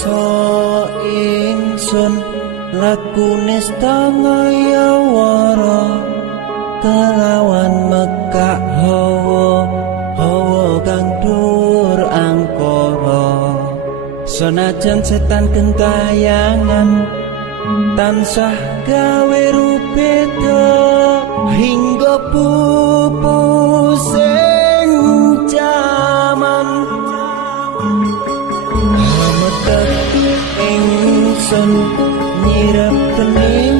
ngrasa ingsun lakune stangaya wara kelawan mekak hawa kang dur angkara senajan setan gentayangan tansah gawe rupeda hingga pupu sing jaman hametek ingsun nyirep kening